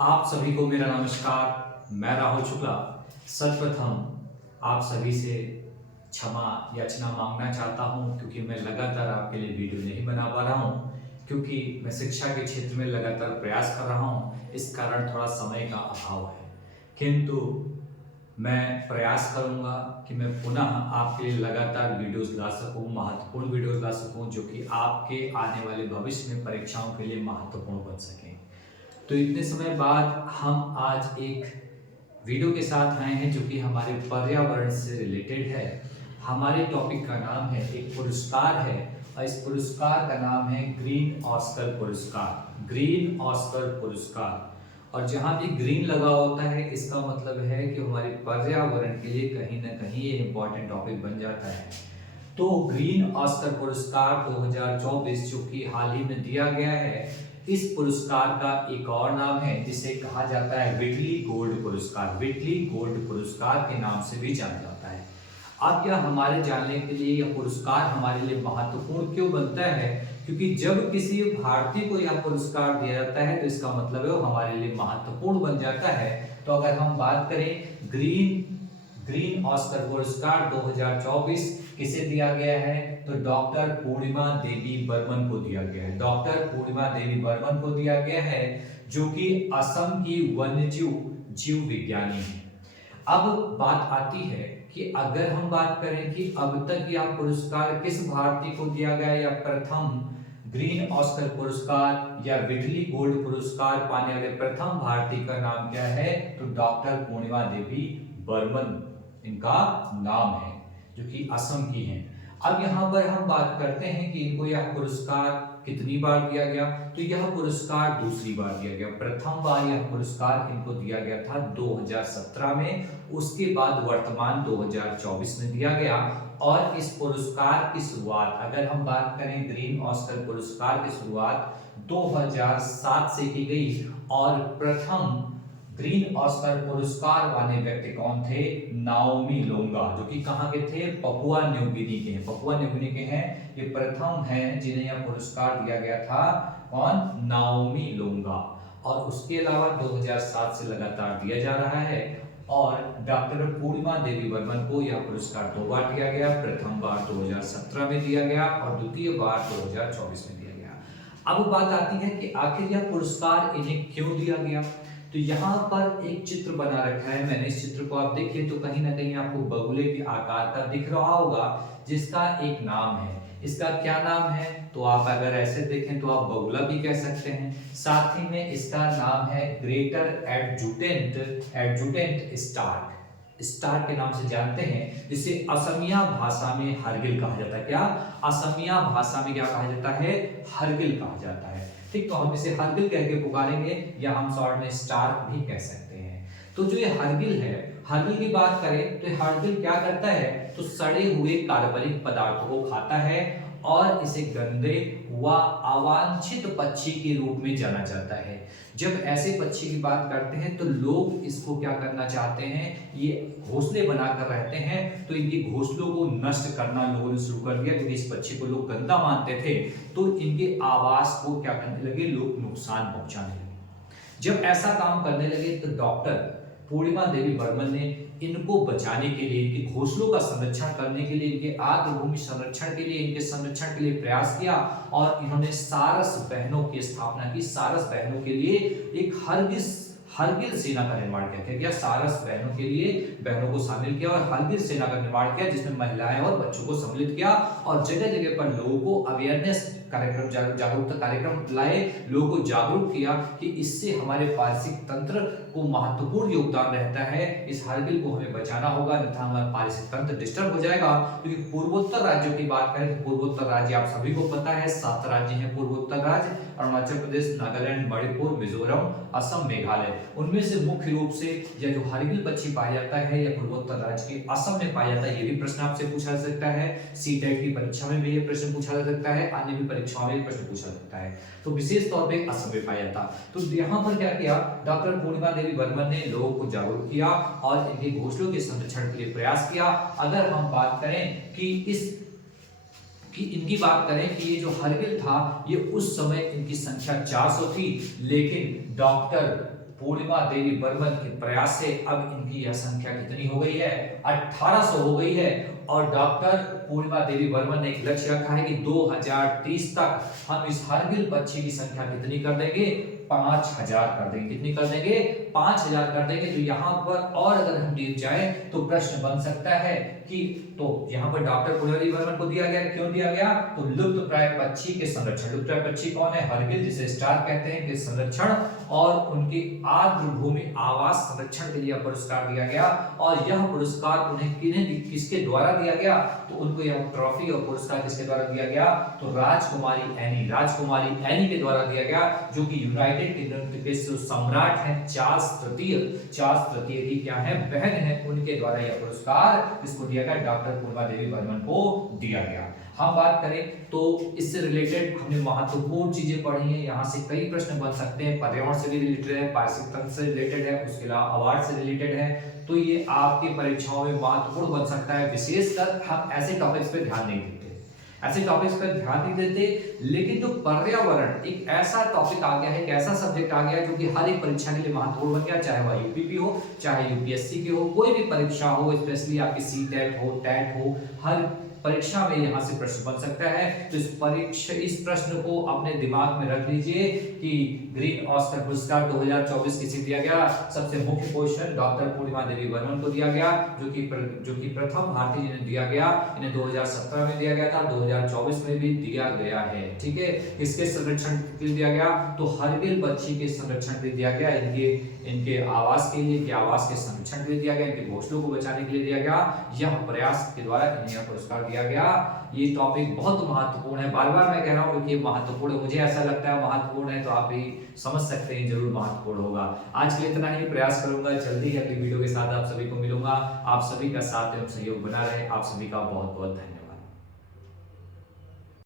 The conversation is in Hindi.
आप सभी को मेरा नमस्कार। मैं राहुल शुक्ला सर्वप्रथम आप सभी से क्षमा याचना मांगना चाहता हूं, क्योंकि मैं लगातार आपके लिए वीडियो नहीं बना पा रहा हूं, क्योंकि मैं शिक्षा के क्षेत्र में लगातार प्रयास कर रहा हूं। इस कारण थोड़ा समय का अभाव है, किंतु मैं प्रयास करूंगा कि मैं पुनः आपके लिए लगातार वीडियोस ला सकूं, महत्वपूर्ण वीडियोस ला सकूं, जो कि आपके आने वाले भविष्य में परीक्षाओं के लिए महत्वपूर्ण बन सकें। तो इतने समय बाद हम आज एक वीडियो के साथ आए हैं, जो कि हमारे पर्यावरण से रिलेटेड है। हमारे टॉपिक का नाम है, एक पुरस्कार है, और इस पुरस्कार का नाम है ग्रीन ऑस्कर पुरस्कार। ग्रीन ऑस्कर पुरस्कार। और जहां भी ग्रीन लगा होता है, इसका मतलब है कि हमारे पर्यावरण के लिए कहीं ना कहीं ये इंपॉर्टेंट टॉपिक बन जाता है। तो ग्रीन ऑस्कर पुरस्कार 2024 जो कि हाल ही में दिया गया है, इस पुरस्कार का एक और नाम है जिसे कहा जाता है व्हिटली गोल्ड पुरस्कार। व्हिटली गोल्ड पुरस्कार के नाम से भी जाना जाता है। अब यह हमारे जानने के लिए, यह पुरस्कार हमारे लिए महत्वपूर्ण क्यों बनता है? क्योंकि जब किसी भारतीय को यह पुरस्कार दिया जाता है, तो इसका मतलब है वो हमारे लिए महत्वपूर्ण बन जाता है। तो अगर हम बात करें ग्रीन ऑस्कर पुरस्कार 2024 किसे दिया गया है, तो डॉक्टर पूर्णिमा देवी बर्मन को दिया गया है। डॉक्टर पूर्णिमा देवी बर्मन को दिया गया है, जो कि असम की वन्य जीव विज्ञानी है। अब बात आती है कि अगर हम बात करें कि अब तक यह पुरस्कार किस भारतीय को दिया गया, या प्रथम ग्रीन ऑस्कर पुरस्कार या व्हिटली गोल्ड पुरस्कार पाने वाले प्रथम भारतीय का नाम क्या है, तो डॉक्टर पूर्णिमा देवी बर्मन इनका नाम है, जो कि असम की हैं। अब यहाँ पर हम बात करते हैं कि इनको यह पुरस्कार कितनी बार दिया गया, तो यह पुरस्कार दूसरी बार दिया गया। प्रथम बार यह पुरस्कार इनको दिया गया था 2017 में, उसके बाद वर्तमान 2024 में दिया गया। और इस पुरस्कार की शुरुआत अगर हम बात करें, ग्रीन ऑस्कर पुरस्कार की शुरुआत 2007 से की गई। और प्रथम ग्रीन ऑस्कर पुरस्कार वाले व्यक्ति कौन थे? नाओमी लोंगा, जो कि कहां के थे? पपुआ न्यू गिनी के हैं। पपुआ न्यू गिनी के हैं। ये प्रथम हैं जिन्हें यह पुरस्कार दिया गया था। कौन? नाओमी लोंगा। और उसके अलावा 2007 से लगातार दिया जा रहा है। और डॉक्टर पूर्णिमा देवी बर्मन को यह पुरस्कार 2 बार दिया गया। प्रथम बार 2017 में दिया गया और द्वितीय बार 2024 में दिया गया। अब बात आती है कि आखिर यह पुरस्कार इन्हें क्यों दिया गया। तो यहाँ पर एक चित्र बना रखा है मैंने। इस चित्र को आप देखिए तो कहीं ना कहीं आपको बगुले के आकार का दिख रहा होगा, जिसका एक नाम है। इसका क्या नाम है? तो आप अगर ऐसे देखें तो आप बगुला भी कह सकते हैं। साथ ही में इसका नाम है ग्रेटर एडजुटेंट स्टार के नाम से जानते हैं, जिसे असमिया भाषा में हरगिल कहा जाता है। क्या? असमिया भाषा में क्या कहा जाता है? हरगिल कहा जाता है। ठीक, तो हम इसे हरगिल कह के पुकारेंगे, या हम शॉर्ट में स्टार भी कह सकते हैं। तो जो ये हरगिल है, हरगिल की बात करें तो हरगिल क्या करता है, तो सड़े हुए कार्बनिक पदार्थों को खाता है, और इसे गंदे व अवांछित पक्षी के रूप में जाना जाता है। जब ऐसे पक्षी की बात करते हैं तो लोग इसको क्या करना चाहते हैं, ये घोंसले बनाकर रहते हैं, तो इनके घोंसलों को नष्ट करना लोगों ने शुरू कर दिया, क्योंकि इस पक्षी को लोग गंदा मानते थे। तो इनके आवास को क्या करने लगे, लोग नुकसान पहुंचाने लगे। जब ऐसा काम करने लगे तो डॉक्टर पूर्णिमा देवी बर्मन ने इनको बचाने के लिए, इनके घोंसलों का संरक्षण करने के लिए, इनके आर्द्रभूमि संरक्षण के लिए, इनके संरक्षण के लिए प्रयास किया। और इन्होंने सारस बहनों की स्थापना की। सारस बहनों के लिए एक हरगिल सेना का निर्माण किया। सारस बहनों के लिए बहनों को शामिल किया और हरगिल सेना का निर्माण किया, जिसमें महिलाएं और बच्चों को सम्मिलित किया, और जगह जगह पर लोगों को अवेयरनेस कार्यक्रम, जागरूकता कार्यक्रम लाए, लोगों को जागरूक किया कि इससे हमारे पारिस्थितिक तंत्र को महत्वपूर्ण योगदान रहता है। इस हरगिल को हमें बचाना होगा, अन्यथा हमारा पारिस्थितिक तंत्र डिस्टर्ब हो जाएगा। क्योंकि पूर्वोत्तर राज्यों की बात करें तो पूर्वोत्तर राज्य आप सभी को पता है, 7 राज्य हैं पूर्वोत्तर राज्य: अरुणाचल प्रदेश, नागालैंड, मणिपुर, मिजोरम, असम, मेघालय। उनमें से मुख्य रूप से यह जो हरगिल पक्षी पाया जाता है, यह पूर्वोत्तर राज्य के असम में पाया जाता है। ये भी प्रश्न आपसे पूछा जा सकता है। सीटेट की परीक्षा में भी ये प्रश्न पूछा जा सकता है, अन्य भी परीक्षाओं में प्रश्न पूछा सकता है। तो विशेष तौर पे असम में पाया जाता। तो यहाँ पर क्या किया, डॉक्टर पूर्णिमा देवी बर्मन ने लोगों को जागरूक किया और इनके घोंसलों के संरक्षण के लिए प्रयास किया। अगर हम बात करें कि इनकी बात करें कि ये जो हरगिल था, ये उस समय इनकी संख्या 400 थी, लेकिन डॉक्टर पूर्णिमा देवी बर्मन के प्रयास से अब इनकी यह संख्या कितनी हो गई है, 1800 हो गई है। और डॉक्टर पूर्णिमा देवी बर्मन ने एक लक्ष्य रखा है कि 2030 तक हम इस हरगिल पक्षी की संख्या कितनी कर देंगे, 5000 कर देंगे। कितनी कर देंगे, 5000 कर देंगे। तो यहाँ पर और अगर हम डीप जाए तो प्रश्न बन सकता है कि तो यहाँ पर डॉक्टर पूर्णिमा देवी बर्मन को दिया गया, क्यों दिया गया, तो लुप्त प्राय पक्षी के संरक्षण, लुप्त प्राय पक्षी कौन है, हरगिल जिसे स्टार कहते हैं, के संरक्षण और उनकी आर्द्र भूमि आवास संरक्षण के लिए पुरस्कार दिया गया। और यह पुरस्कार उन्हें किसके द्वारा दिया गया, तो उनको यह ट्रॉफी और पुरस्कार किसके द्वारा दिया गया, तो राजकुमारी एनी के द्वारा दिया गया, जो कि यूनाइटेड किंगडम के सम्राट हैं चार्ल्स तृतीय की क्या है, बहन है, उनके द्वारा यह पुरस्कार किसको दिया गया, डॉक्टर पूर्णिमा देवी बर्मन को दिया गया। हम बात करें तो इससे रिलेटेड हमने महत्वपूर्ण चीजें पढ़ी हैं, यहाँ से कई प्रश्न बन सकते हैं, पर्यावरण से भी रिलेटेड है, पारिस्थितिक तंत्र से रिलेटेड है, उसके अलावा अवार्ड से रिलेटेड है, तो ये आपकी परीक्षाओं में महत्वपूर्ण बन सकता है। विशेषकर हम ऐसे टॉपिक्स पे ध्यान नहीं देते, लेकिन जो पर्यावरण एक ऐसा टॉपिक आ गया है, एक ऐसा सब्जेक्ट आ गया है जो कि हर एक परीक्षा के लिए महत्वपूर्ण बन गया, चाहे वह यूपीपी हो, चाहे यूपीएससी की हो, कोई भी परीक्षा हो, स्पेशली आपकी सीटेट हो, टेट हो, हर परीक्षा में यहाँ से प्रश्न बन सकता है। तो इस प्रश्न को अपने दिमाग में रख लीजिए कि ग्रीन ऑस्कर पुरस्कार 2024 किसे दिया गया, सबसे मुख्य क्वेश्चन डॉक्टर पूर्णिमा देवी बर्मन को दिया गया, जो कि प्रथम भारतीय जिन्हें दिया गया, इन्हें 2017 में दिया गया था, 2024 में भी दिया गया है। ठीक है, इसके संरक्षण के लिए दिया गया, तो हरगिल पक्षी के संरक्षण के लिए दिया गया, इनके आवास के लिए, आवास के संरक्षण के लिए दिया गया, इनके घोंसलों को बचाने के लिए दिया गया। यह प्रयास के द्वारा इन्हें यह पुरस्कार दिया गया। ये टॉपिक बहुत महत्वपूर्ण है, बार बार मैं कह रहा हूँ कि ये महत्वपूर्ण है, मुझे ऐसा लगता है महत्वपूर्ण है, तो आप भी समझ सकते हैं जरूर महत्वपूर्ण होगा। आज के लिए इतना ही, प्रयास करूंगा जल्दी ही अगली वीडियो के साथ आप सभी को मिलूंगा। आप सभी का साथ एवं सहयोग बना रहे, आप सभी का बहुत बहुत धन्यवाद।